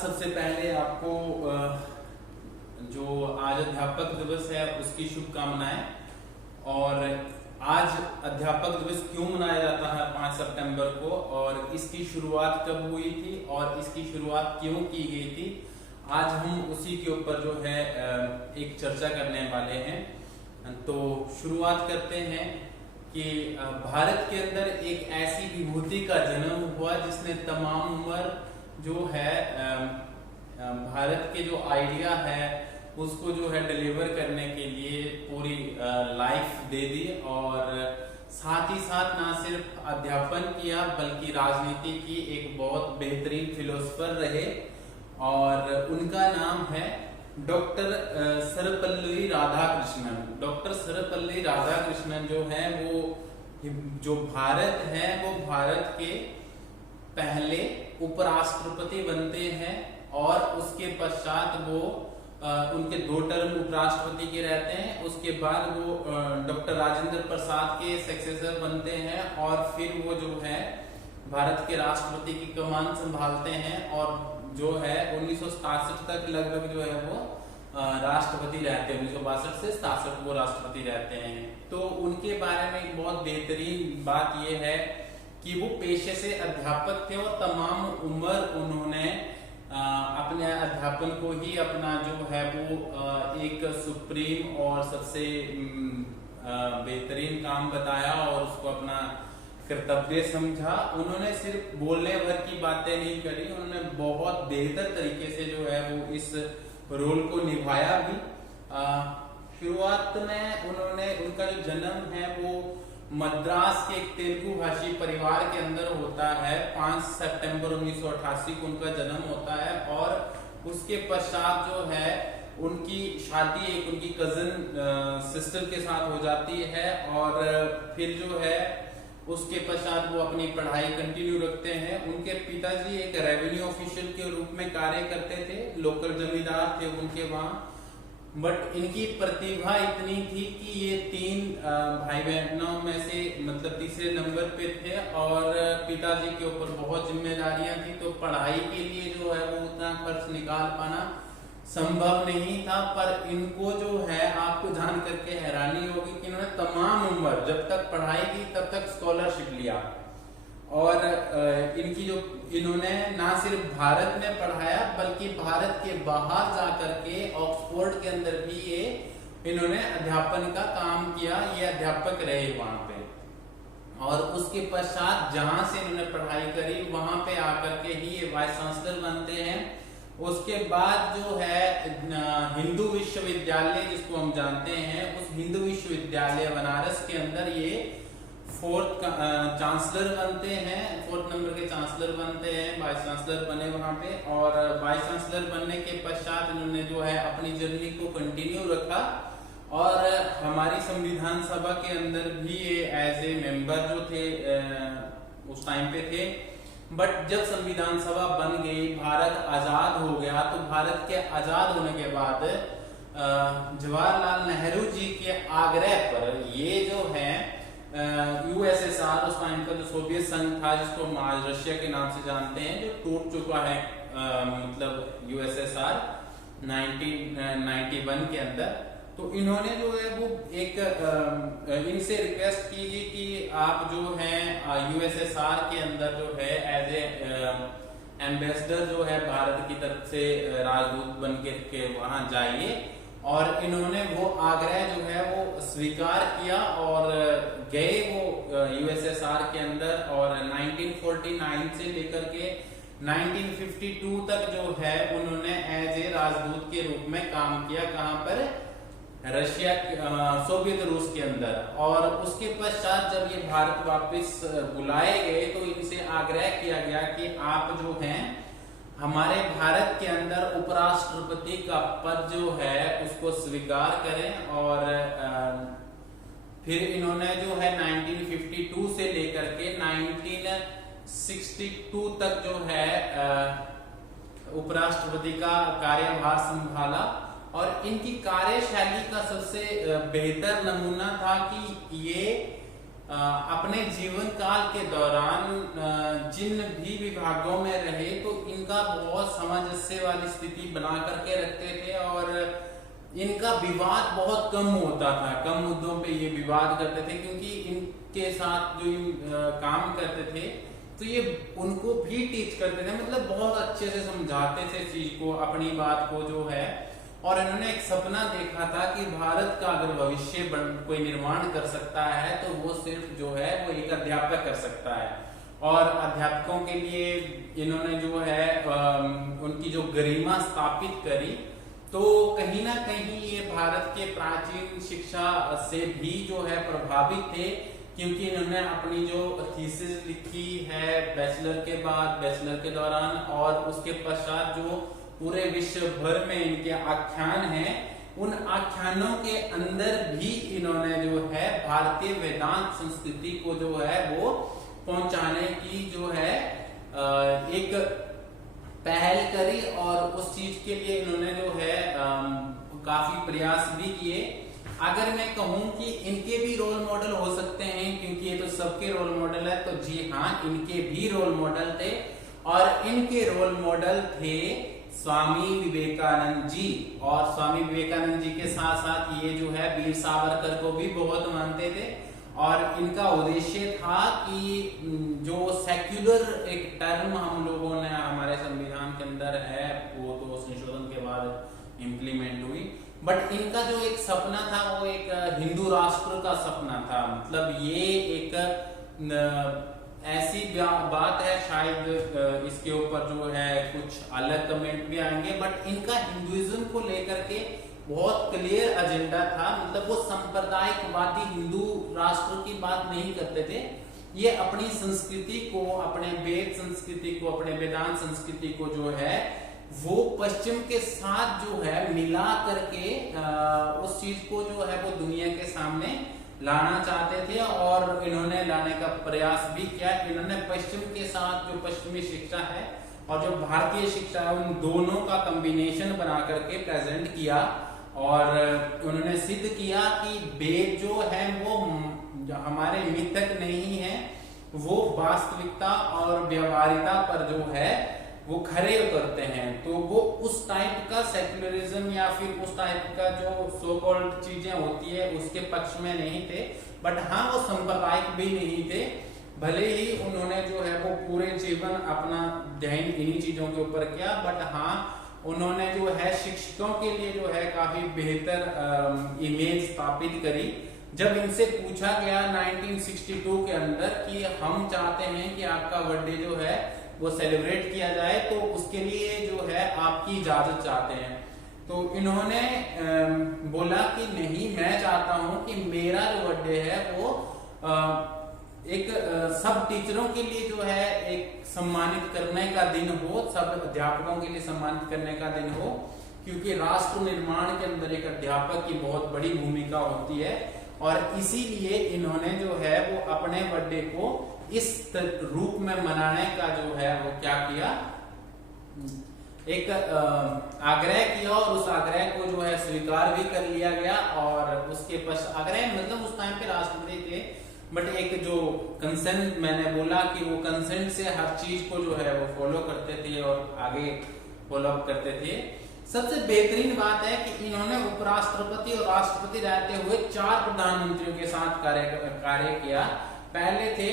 सबसे पहले आपको जो आज अध्यापक दिवस है उसकी शुभकामनाएं। और आज अध्यापक दिवस क्यों मनाया जाता है 5 सितंबर को, और इसकी शुरुआत कब हुई थी और इसकी शुरुआत क्यों की गई थी, आज हम उसी के ऊपर जो है एक चर्चा करने वाले हैं। तो शुरुआत करते हैं कि भारत के अंदर एक ऐसी विभूति का जन्म हुआ जिसने तमाम उम्र जो है भारत के जो आइडिया है उसको जो है डिलीवर करने के लिए पूरी लाइफ दे दी, और साथ ही साथ ना सिर्फ अध्यापन किया बल्कि राजनीति की एक बहुत बेहतरीन फिलोसफर रहे, और उनका नाम है डॉक्टर सर्वपल्ली राधाकृष्णन। डॉक्टर सर्वपल्ली राधाकृष्णन जो है वो जो भारत है वो भारत के पहले उपराष्ट्रपति बनते हैं, और उसके पश्चात वो उनके 2 टर्म उपराष्ट्रपति के रहते हैं। उसके बाद वो डॉक्टर राजेंद्र प्रसाद के सक्सेसर बनते हैं, और फिर वो जो है भारत के राष्ट्रपति की कमान संभालते हैं, और जो है 1967 तक लगभग जो है वो राष्ट्रपति रहते हैं। 1962 से 67 वो राष्ट्रपति रहते हैं। तो उनके बारे में एक बहुत बेहतरीन बात यह है कि वो पेशे से अध्यापक थे, और तमाम उम्र उन्होंने अपने अध्यापन को ही अपना जो है वो एक सुप्रीम और सबसे बेहतरीन काम बताया और उसको अपना कर्तव्य समझा। उन्होंने सिर्फ बोलने भर की बातें नहीं करी, उन्होंने बहुत बेहतर तरीके से जो है वो इस रोल को निभाया भी। शुरुआत में उनका जो जन्म है वो मद्रास के एक तेलुगु भाषी परिवार के अंदर होता है। 5 सितंबर 1988 को उनका जन्म होता है, और उसके पश्चात जो है उनकी शादी एक उनकी कजन सिस्टर के साथ हो जाती है, और फिर जो है उसके पश्चात वो अपनी पढ़ाई कंटिन्यू रखते हैं। उनके पिताजी एक रेवेन्यू ऑफिशियल के रूप में कार्य करते थे, लोकल जमींदार थे उनके वहां, बट इनकी प्रतिभा इतनी थी कि ये 3 भाई बहनों में से मतलब तीसरे नंबर पे थे, और पिताजी के ऊपर बहुत जिम्मेदारियां थी, तो पढ़ाई के लिए जो है वो उतना खर्च निकाल पाना संभव नहीं था। पर इनको जो है आपको जान करके हैरानी होगी कि इन्होंने तमाम उम्र जब तक पढ़ाई की तब तक स्कॉलरशिप लिया, और इन्होंने ना सिर्फ भारत में पढ़ाया बल्कि भारत के बाहर जाकर के ऑक्सफोर्ड के अंदर भी ये इन्होंने अध्यापन का काम किया। ये अध्यापक रहे वहां पे, और उसके पश्चात जहां से इन्होंने पढ़ाई करी वहां पे आकर के ही ये वाइस चांसलर बनते हैं। उसके बाद जो है हिंदू विश्वविद्यालय जिसको हम जानते हैं, उस हिंदू विश्वविद्यालय बनारस के अंदर ये 4th चांसलर बनते हैं, 4th नंबर के चांसलर बनते हैं, वाइस चांसलर बने वहां पे। और वाइस चांसलर बनने के पश्चात इन्होंने जो है अपनी जर्नी को कंटिन्यू रखा, और हमारी संविधान सभा के अंदर भी ये एज ए मेंबर जो थे उस टाइम पे थे। बट जब संविधान सभा बन गई, भारत आजाद हो गया, तो भारत के आजाद होने के बाद जवाहरलाल नेहरू जी के आग्रह पर ये जो है यूएसएसआर, उस टाइम का जो सोवियत संघ था जिसको हम आज रशिया के नाम से जानते हैं, जो टूट चुका है मतलब यूएसएसआर 1991 के अंदर, तो इन्होंने जो है वो एक इनसे रिक्वेस्ट की गई कि आप जो है यूएसएसआर के अंदर जो है एज ए एम्बेसडर जो है भारत की तरफ से राजदूत बन के वहां जाइए, और इन्होंने वो आग्रह जो है वो स्वीकार किया और गए वो यूएसएसआर के अंदर। और 1949 से लेकर के 1952 तक जो है उन्होंने एज ए राजदूत के रूप में काम किया। कहां पर? रशिया, सोवियत रूस के अंदर। और उसके पश्चात जब ये भारत वापस बुलाए गए तो इनसे आग्रह किया गया कि आप जो हैं हमारे भारत के अंदर उपराष्ट्रपति का पद जो है उसको स्वीकार करें। और फिर इन्होंने जो है 1952 से लेकर के 1962 तक जो है उपराष्ट्रपति का कार्यभार संभाला। और इनकी कार्यशैली का सबसे बेहतर नमूना था कि ये अपने जीवन काल के दौरान जिन भी विभागों में रहे तो इनका बहुत सामंजस्य वाली स्थिति बना करके रखते थे और इनका विवाद बहुत कम होता था, कम मुद्दों पे ये विवाद करते थे क्योंकि इनके साथ जो काम करते थे तो ये उनको भी टीच करते थे, मतलब बहुत अच्छे से समझाते थे चीज को, अपनी बात को जो है। और इन्होंने एक सपना देखा था कि भारत का अगर भविष्य कोई निर्माण कर सकता है तो वो सिर्फ जो है वो एक अध्यापक कर सकता है। और अध्यापकों के लिए इन्होंने जो है उनकी जो गरिमा स्थापित करी, तो कहीं ना कहीं ये भारत के प्राचीन शिक्षा से भी जो है प्रभावित थे, क्योंकि इन्होंने अपनी जो थीसिस लिखी है बैचलर के बाद, बैचलर के दौरान और उसके पश्चात जो पूरे विश्व भर में इनके आख्यान हैं, उन आख्यानों के अंदर भी इन्होंने जो है भारतीय वेदांत संस्कृति को जो है वो पहुंचाने की जो है एक पहल करी और उस चीज के लिए इन्होंने जो है काफी प्रयास भी किए। अगर मैं कहूं कि इनके भी रोल मॉडल हो सकते हैं, क्योंकि ये तो सबके रोल मॉडल है, तो जी हाँ, इनके भी रोल मॉडल थे और इनके रोल मॉडल थे स्वामी विवेकानंद जी। और स्वामी विवेकानंद जी के साथ साथ ये जो है वीर सावरकर को भी बहुत मानते थे और इनका उद्देश्य था कि जो सेक्युलर एक टर्म हम लोगों ने हमारे संविधान के अंदर है वो तो संशोधन के बाद इम्प्लीमेंट हुई, बट इनका जो एक सपना था वो एक हिंदू राष्ट्र का सपना था। मतलब ये एक ऐसी बात है, शायद इसके ऊपर जो है कुछ अलग कमेंट भी आएंगे, बट इनका हिंदुइज्म को लेकर के बहुत क्लियर एजेंडा था। मतलब वो सांप्रदायिकवादी हिंदू राष्ट्र की बात नहीं करते थे, ये अपनी संस्कृति को, अपने वेद संस्कृति को, अपने वेदांत संस्कृति को जो है वो पश्चिम के साथ जो है मिला करके उस चीज को जो है वो दुनिया के सामने लाना चाहते थे और इन्होंने लाने का प्रयास भी किया। इन्होंने पश्चिम के साथ जो पश्चिमी शिक्षा है और जो भारतीय शिक्षा है उन दोनों का कॉम्बिनेशन बना करके प्रेजेंट किया और उन्होंने सिद्ध किया कि वेद जो है वो हमारे मिथक नहीं है, वो वास्तविकता और व्यवहारिकता पर जो है वो खरे उतरते हैं। तो वो उस टाइप का सेक्युलरिज्म या फिर उस टाइप का जो सो कॉल्ड चीजें होती है उसके पक्ष में नहीं थे, बट हाँ वो सांप्रदायिक भी नहीं थे। भले ही उन्होंने जो है वो पूरे जीवन अपना ध्यान इन्हीं चीजों के ऊपर किया, बट हाँ उन्होंने जो है शिक्षकों के लिए जो है काफी बेहतर इमेज स्थापित करी। जब इनसे पूछा गया 1962 के अंदर कि हम चाहते हैं कि आपका बर्थडे जो है वो सेलिब्रेट किया जाए, तो उसके लिए जो है आपकी इजाजत चाहते हैं, तो इन्होंने बोला कि नहीं, मैं चाहता हूं कि मेरा जो बर्थडे है वो एक सब टीचरों के लिए जो है एक सम्मानित करने का दिन हो, सब अध्यापकों के लिए सम्मानित करने का दिन हो, क्योंकि राष्ट्र निर्माण के अंदर एक अध्यापक की बहुत बड़ी भूमिका होती है। और इसीलिए इन्होंने जो है वो अपने बर्थडे को इस रूप में मनाने का जो है वो क्या किया, एक आग्रह किया और उस आग्रह को जो है स्वीकार भी कर लिया गया। और उसके पश्चात आग्रह मतलब उस टाइम पे राष्ट्रपति थे, बट एक जो कंसेंट मैंने बोला कि वो कंसेंट से हर चीज को जो है वो फॉलो करते थे और आगे फॉलो अप करते थे। सबसे बेहतरीन बात है कि इन्होंने उपराष्ट्रपति और राष्ट्रपति रहते हुए 4 प्रधानमंत्रियों के साथ कार्य किया। पहले थे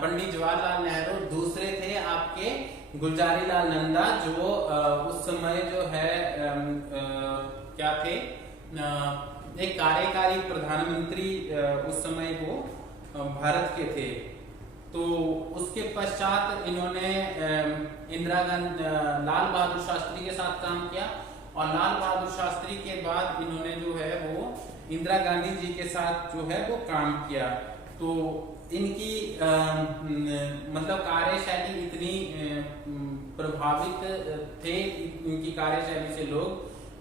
पंडित जवाहरलाल नेहरू, दूसरे थे आपके गुलजारी लाल नंदा जो उस समय जो है क्या थे, एक कार्यकारी प्रधानमंत्री उस समय वो भारत के थे। तो उसके पश्चात इन्होंने इंदिरा गांधी, लाल बहादुर शास्त्री के साथ काम किया और लाल बहादुर शास्त्री के बाद इन्होंने जो है वो इंदिरा गांधी जी के साथ जो है वो काम किया। तो इनकी मतलब कार्यशैली इतनी प्रभावित थे इनकी कार्यशैली से लोग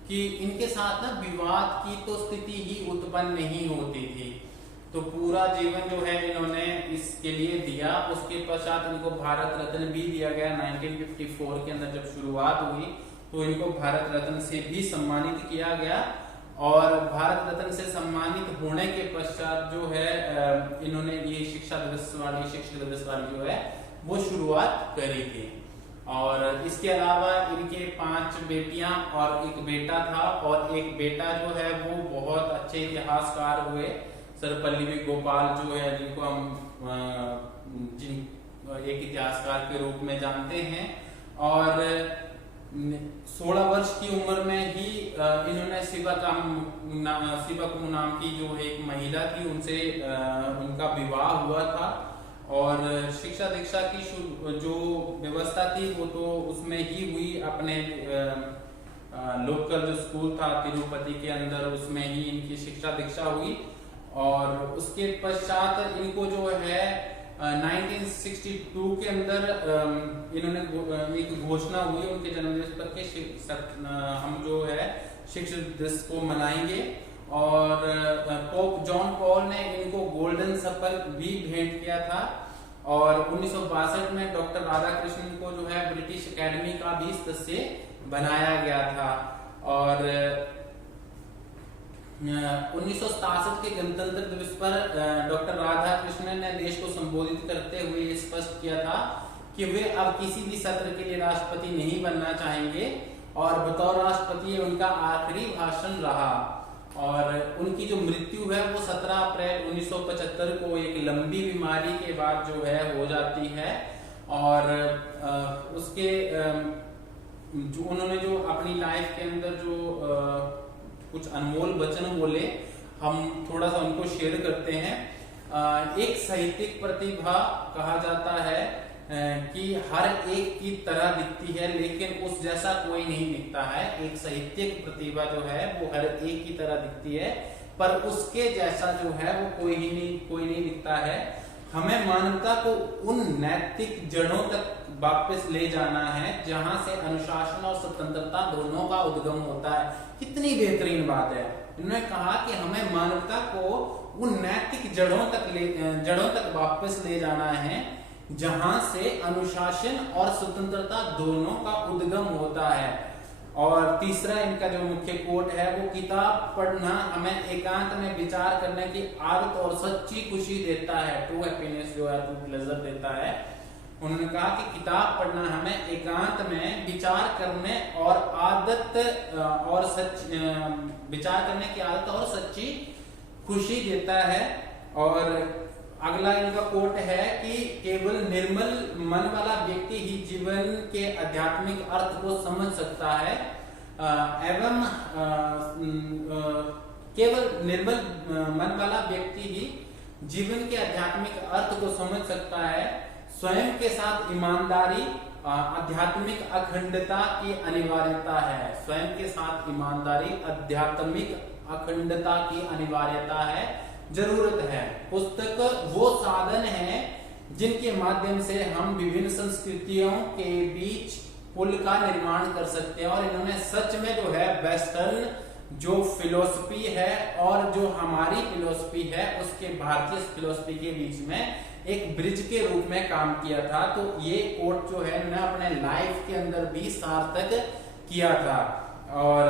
कि इनके साथ ना विवाद की तो स्थिति ही उत्पन्न नहीं होती थी। तो पूरा जीवन जो है इन्होंने इसके लिए दिया। उसके पश्चात इनको भारत रत्न भी दिया गया 1954 के अंदर जब शुरुआत हुई, तो इनको भारत रत्न से भी सम्मानित किया गया। और भारत रत्न से सम्मानित होने के पश्चात जो है इन्होंने ये शिक्षक दिवस वाली जो है वो शुरुआत करी थी। और इसके अलावा इनके 5 बेटियां और 1 बेटा था, और एक बेटा जो है वो बहुत अच्छे इतिहासकार हुए, सर्वपल्ली गोपाल जो है, जिनको हम एक इतिहासकार के रूप में जानते हैं। और 16 वर्ष की उम्र में ही इन्होंने शिवकम नाम की जो एक महिला थी उनसे उनका विवाह हुआ था। और शिक्षा दीक्षा की जो व्यवस्था थी वो तो उसमें ही हुई, अपने लोकल जो स्कूल था तिरुपति के अंदर उसमें ही इनकी शिक्षा दीक्षा हुई। और उसके पश्चात इनको जो है 1962 के अंदर इन्होंने एक घोषणा हुई उनके जन्मदिवस पर कि हम जो है शिक्षक दिवस को मनाएंगे। और पोप जॉन पॉल ने इनको गोल्डन सफल भी भेंट किया था। और 1962 में डॉक्टर राधाकृष्णन को जो है ब्रिटिश एकेडमी का भी सदस्य बनाया गया था। और 1967 के गणतंत्र दिवस पर डॉक्टर राधाकृष्णन ने देश को संबोधित करते हुए स्पष्ट किया था कि वे अब किसी भी सत्र के लिए राष्ट्रपति नहीं बनना चाहेंगे, और बतौर राष्ट्रपति उनका आखिरी भाषण रहा। और उनकी जो मृत्यु है वो 17 अप्रैल 1975 को एक लंबी बीमारी के बाद जो है हो जाती है। और उसके जो उन्होंने जो अपनी लाइफ के अंदर जो कुछ अनमोल वचन बोले, हम थोड़ा सा उनको शेयर करते हैं। एक साहित्यिक प्रतिभा कहा जाता है कि हर एक की तरह दिखती है लेकिन उस जैसा कोई नहीं दिखता है। एक साहित्यिक प्रतिभा जो है वो हर एक की तरह दिखती है पर उसके जैसा जो है वो कोई नहीं दिखता है। हमें मानवता को उन नैतिक जड़ों तक वापस ले जाना है जहां से अनुशासन और स्वतंत्रता दोनों का उद्गम होता है। कितनी बेहतरीन बात है। इन्होंने कहा कि हमें मानवता को उन नैतिक जड़ों तक वापस ले जाना है जहां से अनुशासन और स्वतंत्रता दोनों का उद्गम होता है। और तीसरा इनका जो मुख्य कोट है वो किताब पढ़ना हमें एकांत में विचार करने की आदत और सच्ची खुशी देता है। ट्रू हैप्पीनेस जो है ट्रू प्लेजर देता है। उन्होंने कहा कि किताब पढ़ना हमें एकांत में विचार करने की आदत और सच्ची खुशी देता है। और अगला इनका कोट है कि केवल निर्मल मन वाला व्यक्ति ही जीवन के आध्यात्मिक अर्थ को समझ सकता है एवं केवल निर्मल मन वाला व्यक्ति ही जीवन के आध्यात्मिक अर्थ को समझ सकता है। स्वयं के साथ ईमानदारी आध्यात्मिक अखंडता की अनिवार्यता है। स्वयं के साथ ईमानदारी आध्यात्मिक अखंडता की अनिवार्यता है, जरूरत है। पुस्तक वो साधन है जिनके माध्यम से हम विभिन्न संस्कृतियों के बीच पुल का निर्माण कर सकते हैं। और इन्होंने सच में जो है वेस्टर्न जो फिलोसफी है और जो हमारी फिलोसफी है उसके भारतीय फिलोसफी के बीच में एक ब्रिज के रूप में काम किया था। तो ये कोट जो है इन्होंने अपने लाइफ के अंदर भी सार्थक किया था। और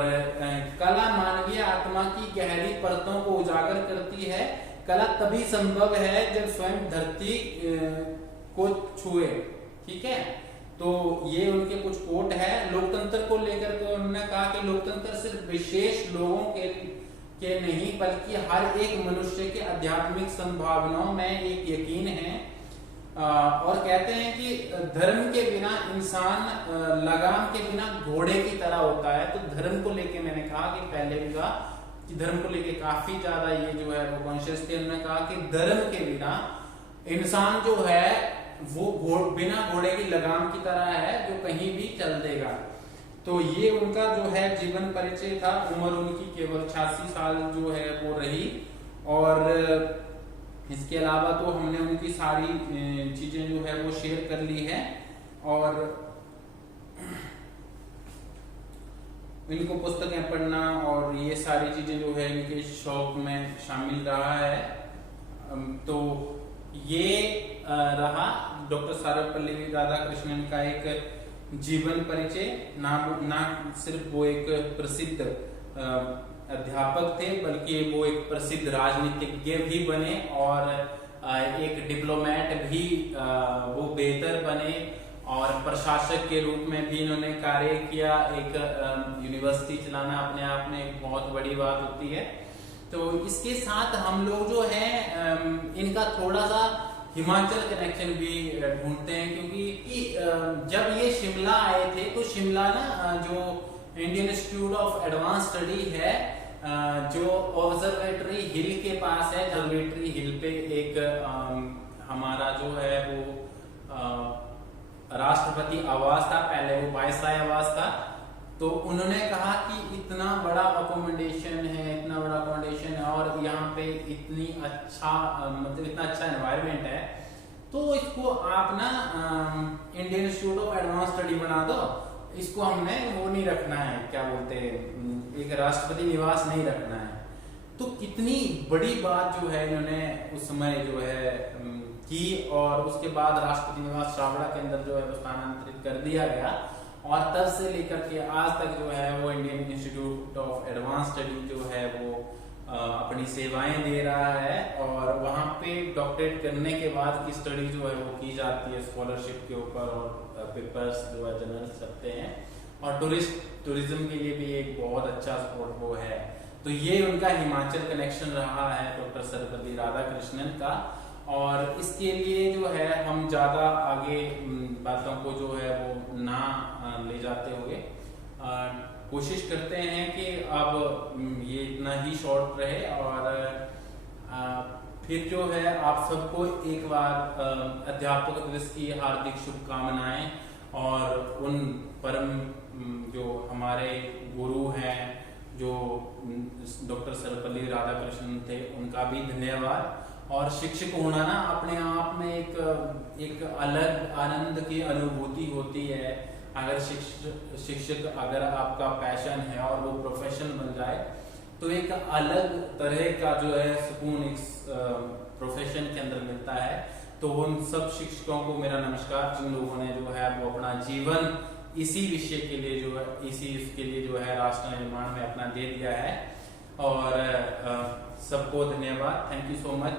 कला मानवीय आत्मा की गहरी परतों को उजागर करती है। कला तभी संभव है जब स्वयं धरती को छुए। ठीक है, तो ये उनके कुछ कोट है। लोकतंत्र को लेकर के उन्होंने कहा कि लोकतंत्र सिर्फ विशेष लोगों के नहीं बल्कि हर एक मनुष्य के आध्यात्मिक संभावनाओं में एक यकीन है। और कहते हैं कि धर्म के बिना इंसान लगाम के बिना घोड़े की तरह होता है। तो धर्म को लेके मैंने कहा कि पहले भी कहा कि धर्म को लेके काफी ज्यादा ये जो है वो कॉन्शियस थे। उन्होंने कहा कि धर्म के बिना इंसान जो है वो बिना घोड़े की लगाम की तरह है जो कहीं भी चल देगा। तो ये उनका जो है जीवन परिचय था। उम्र उनकी केवल 86 साल जो है वो रही। और इसके अलावा तो हमने उनकी सारी चीजें जो है वो शेयर कर ली है। और इनको पुस्तकें पढ़ना और ये सारी चीजें जो है इनके शौक में शामिल रहा है। तो ये रहा डॉक्टर सर्वपल्ली राधाकृष्णन का एक जीवन परिचय। ना सिर्फ वो एक प्रसिद्ध अध्यापक थे, बल्कि वो एक प्रसिद्ध राजनीतिज्ञ भी बने और एक डिप्लोमेट भी वो बेहतर बने और प्रशासक के रूप में भी इन्होंने कार्य किया। एक यूनिवर्सिटी चलाना अपने आप में एक बहुत बड़ी बात होती है। तो इसके साथ हम लोग जो है इनका थोड़ा सा हिमाचल कनेक्शन भी ढूंढते हैं, क्योंकि जब ये शिमला आए थे तो शिमला ना जो Indian institute of advance study है जो ऑब्जर्वेटरी हिल के पास है, ऑब्जर्वेटरी हिल पे एक हमारा जो है वो राष्ट्रपति आवास था, पहले वो वायसराय आवास था। तो उन्होंने कहा कि इतना बड़ा अकोमोडेशन है, इतना बड़ा अकोमोडेशन है और यहाँ पे इतनी अच्छा मतलब इतना अच्छा एनवायरनमेंट है, तो इसको आप ना Indian institute of advance study बना दो। इसको हमने वो नहीं रखना है, क्या बोलते हैं, एक राष्ट्रपति निवास नहीं रखना है। तो कितनी बड़ी बात जो है इन्होंने उस समय जो है की, और उसके बाद राष्ट्रपति निवास छावड़ा के अंदर जो है वो स्थानांतरित कर दिया गया और तब से लेकर के आज तक जो है वो Indian institute of advance study जो है वो अपनी सेवाएं दे रहा है। और वहाँ पे डॉक्टरेट करने के बाद की स्टडी जो है वो की जाती है स्कॉलरशिप के ऊपर, और पेपर्स जो है जर्नल्स छपते हैं, और टूरिज्म के लिए भी एक बहुत अच्छा स्पॉट वो है। तो ये उनका हिमाचल कनेक्शन रहा है डॉक्टर सर्वपल्ली राधाकृष्णन का। और इसके लिए जो है हम ज्यादा आगे बातों को जो है वो ना ले जाते हुए कोशिश करते हैं कि अब ये इतना ही शॉर्ट रहे। और फिर जो है आप सबको एक बार अध्यापक दिवस की हार्दिक शुभकामनाएं, और उन परम जो हमारे गुरु हैं जो डॉक्टर सर्वपल्ली राधाकृष्णन थे उनका भी धन्यवाद। और शिक्षक होना ना अपने आप में एक अलग आनंद की अनुभूति होती है। अगर शिक्षक अगर आपका पैशन है और वो प्रोफेशन बन जाए तो एक अलग तरह का जो है सुकून इस प्रोफेशन के अंदर मिलता है। तो उन सब शिक्षकों को मेरा नमस्कार, जिन लोगों ने जो है वो अपना जीवन इसी विषय के लिए जो है इसके लिए जो है राष्ट्र निर्माण में अपना दे दिया है। और सबको धन्यवाद, थैंक यू सो मच।